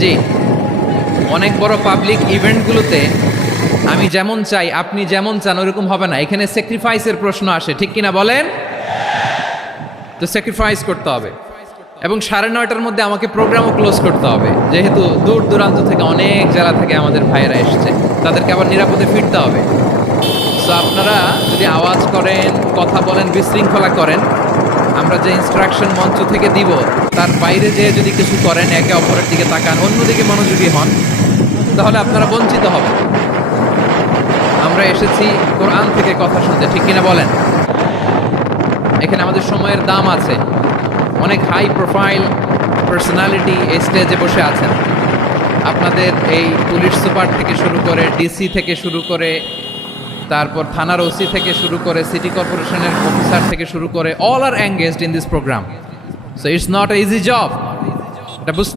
জি, অনেক বড় পাবলিক ইভেন্টগুলোতে আমি যেমন চাই আপনি যেমন চান ওরকম হবে না, এখানে স্যাক্রিফাইসের প্রশ্ন আসে, ঠিক কিনা বলেন? তো স্যাক্রিফাইস করতে হবে এবং 9:30টার মধ্যে আমাকে প্রোগ্রামও ক্লোজ করতে হবে, যেহেতু দূর দূরান্ত থেকে অনেক জেলা থেকে আমাদের ভাইয়েরা এসেছে, তাদেরকে আবার নিরাপদে ফিরতে হবে। সো আপনারা যদি আওয়াজ করেন, কথা বলেন, বিশৃঙ্খলা করেন, আমরা যে ইনস্ট্রাকশন মঞ্চ থেকে দিব তার বাইরে যেয়ে যদি কিছু করেন, একে অপরের দিকে তাকান, অন্যদিকে মনোযোগী হন, তাহলে আপনারা বঞ্চিত হবেন। আমরা এসেছি কোরআন থেকে কথা শুনতে, ঠিক কিনা বলেন? এখানে আমাদের সময়ের দাম আছে। অনেক হাই প্রোফাইল পার্সোনালিটি এই স্টেজে বসে আছেন। আপনাদের এই পুলিশ সুপার থেকে শুরু করে, ডিসি থেকে শুরু করে, তারপর থানার ওসি থেকে শুরু করে, সিটি কর্পোরেশনের অফিসার থেকে শুরু করে, all are engaged in this programme. So it's not a easy job. এটা